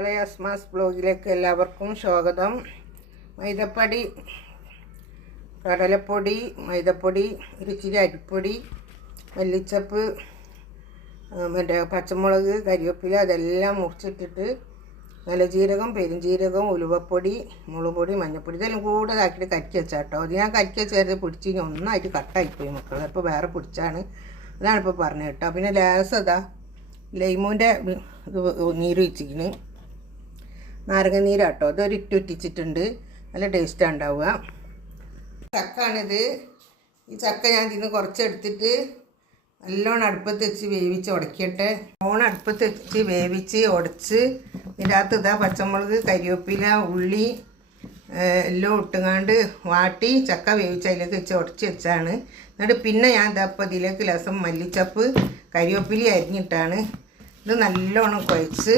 മക്കളെ അസ്മാസ് ബ്ലോഗിലേക്ക് എല്ലാവർക്കും സ്വാഗതം. മൈദപ്പൊടി, കടലപ്പൊടി, മൈദപ്പൊടി, ഒരു ഇച്ചിരി അരിപ്പൊടി, മല്ലിച്ചപ്പ്, മറ്റേ പച്ചമുളക്, കരിവേപ്പില അതെല്ലാം മുറിച്ചിട്ടിട്ട് നല്ല ജീരകം, പെരുംജീരകം, ഉലുവപ്പൊടി, മുളക് പൊടി, മഞ്ഞൾപ്പൊടി ഇതെല്ലാം കൂടെ ഇതാക്കിയിട്ട് കരിക്കി വെച്ചാൽ കേട്ടോ. അത് ഞാൻ കരിക്കി വെച്ചത് പിടിച്ച് ഒന്നായിട്ട് കട്ടായിപ്പോയി മക്കൾ. അപ്പോൾ വേറെ പിടിച്ചാണ്, അതാണ് ഇപ്പോൾ പറഞ്ഞത് കേട്ടോ. പിന്നെ ലേസതാ ലൈമൂൻ്റെ ഇത് നീര് വെച്ചിരിക്കുന്നു, നാരങ്ങ നീരാട്ടോ. അതൊരു ഇറ്റിച്ചിട്ടുണ്ട്, നല്ല ടേസ്റ്റാണ് ഉണ്ടാവുക. ചക്കാണിത്. ഈ ചക്ക ഞാൻ ഇതിന് കുറച്ചെടുത്തിട്ട് നല്ലോണം അടുപ്പത്ത് വെച്ച് വേവിച്ച് ഉടക്കിയിട്ട് അടുപ്പത്ത് വെച്ച് വേവിച്ച് ഉടച്ച് ഇതിൻ്റെ അകത്ത് ഇതാ പച്ചമുളക്, കരിവേപ്പില, ഉള്ളി എല്ലാം ഇട്ടുങ്ങാണ്ട് വാട്ടി ചക്ക വേവിച്ച് അതിലേക്ക് വെച്ച് ഉടച്ച് വെച്ചാണ്. എന്നിട്ട് പിന്നെ ഞാൻ ഇതപ്പോൾ ഇതിലേക്ക് ലസം മല്ലിച്ചപ്പ്, കരിവേപ്പില അരിഞ്ഞിട്ടാണ് ഇത് നല്ലോണം കുഴച്ച്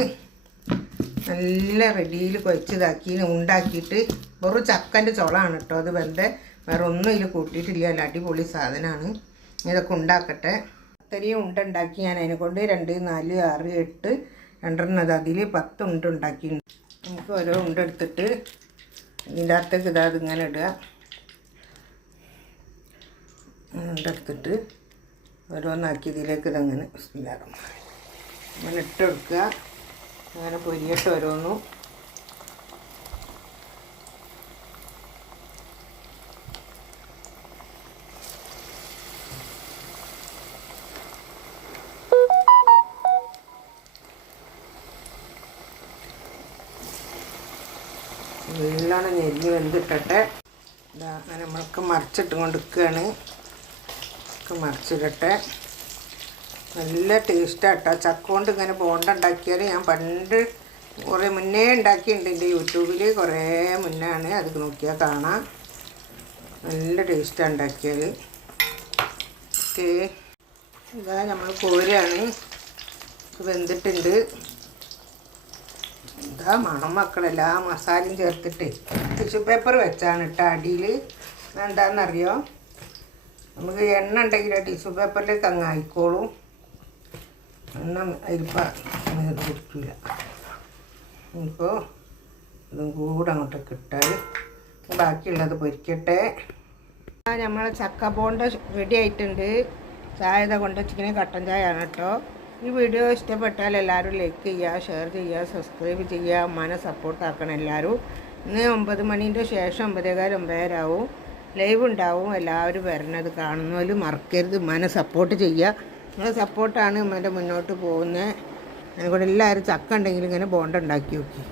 നല്ല റെഡിയിൽ കുഴച്ച് ഇതാക്കി ഉണ്ടാക്കിയിട്ട് വെറും ചക്കൻ്റെ ചുളമാണ് കേട്ടോ. അത് വെറുതെ വേറെ ഒന്നും ഇതിൽ കൂട്ടിയിട്ടില്ല, നല്ല അടിപൊളി സാധനമാണ്. ഇതൊക്കെ ഉണ്ടാക്കട്ടെ. അത്രയും ഉണ്ട ഉണ്ടാക്കി ഞാൻ അതിനെ കൊണ്ട് 2, 4, 6, 8 2 അതിൽ 10 ഉണ്ട ഉണ്ടാക്കിയിട്ടുണ്ട്. നമുക്ക് ഓരോ ഉണ്ട എടുത്തിട്ട് ഇതിൻ്റെ അകത്തേക്ക് ഇങ്ങനെ ഇടുക. ഉണ്ടെടുത്തിട്ട് ഓരോന്നാക്കി ഇതിലേക്ക് ഇതങ്ങനെ അങ്ങനെ ഇട്ട് കൊടുക്കുക. അങ്ങനെ പൊരിയിട്ട് ഓരോന്നും നല്ലോണം നെരിഞ്ഞ് വെന്തിട്ടെ. അങ്ങനെ നമ്മൾക്ക് മറിച്ചിട്ട് കൊണ്ടിരിക്കുകയാണ്. മറിച്ചിടട്ടെ. നല്ല ടേസ്റ്റാട്ടോ. ചക്ക കൊണ്ട് ഇങ്ങനെ ബോണ്ട ഉണ്ടാക്കിയാൽ ഞാൻ പണ്ട് കുറേ മുന്നേ ഉണ്ടാക്കിയിട്ടുണ്ട്. എൻ്റെ യൂട്യൂബിൽ കുറേ മുന്നാണ്, അത് നോക്കിയാൽ കാണാം. നല്ല ടേസ്റ്റാണ് ഉണ്ടാക്കിയാൽ. ഓക്കെ, ഇതാ നമ്മൾ കോരാണ്. വെന്തിട്ടുണ്ട്. എന്താ മണം മക്കളെല്ലാ മസാലയും ചേർത്തിട്ട് ടിഷ്യൂ പേപ്പർ വെച്ചാണ് ഇട്ട അടിയിൽ. എന്താണെന്നറിയോ, നമുക്ക് എണ്ണ ഉണ്ടെങ്കിൽ ടിഷ്യൂ പേപ്പറിലേക്ക് അങ്ങ് ആയിക്കോളും. എണ്ണ അരിപ്പ കുടിക്കില്ല. ഇപ്പോൾ ഇതും കൂടെ അങ്ങോട്ടൊക്കെ ഇട്ടാൽ ബാക്കിയുള്ളത് പൊരിക്കട്ടെ. നമ്മളെ ചക്ക ബോണ്ട റെഡി ആയിട്ടുണ്ട്. ചായ കൊണ്ട് വെച്ചിങ്ങനെ കട്ടൻ ചായ ആണ് കേട്ടോ. ഈ വീഡിയോ ഇഷ്ടപ്പെട്ടാൽ എല്ലാവരും ലൈക്ക് ചെയ്യുക, ഷെയർ ചെയ്യുക, സബ്സ്ക്രൈബ് ചെയ്യുക. അമ്മാനെ സപ്പോർട്ടാക്കണം എല്ലാവരും. ഇന്ന് 9 മണീൻ്റെ ശേഷം 9:15, 9:30 ആവും ലൈവ് ഉണ്ടാവും. എല്ലാവരും വരണത് കാണുന്നവരും മറക്കരുത്. ഉമ്മാനെ സപ്പോർട്ട് ചെയ്യുക. നിങ്ങളെ സപ്പോർട്ടാണ് ഉമ്മാൻ്റെ മുന്നോട്ട് പോകുന്നത്. അതുകൊണ്ട് എല്ലാവരും ചക്ക ഉണ്ടെങ്കിൽ ഇങ്ങനെ ബോണ്ട ഉണ്ടാക്കി നോക്കി.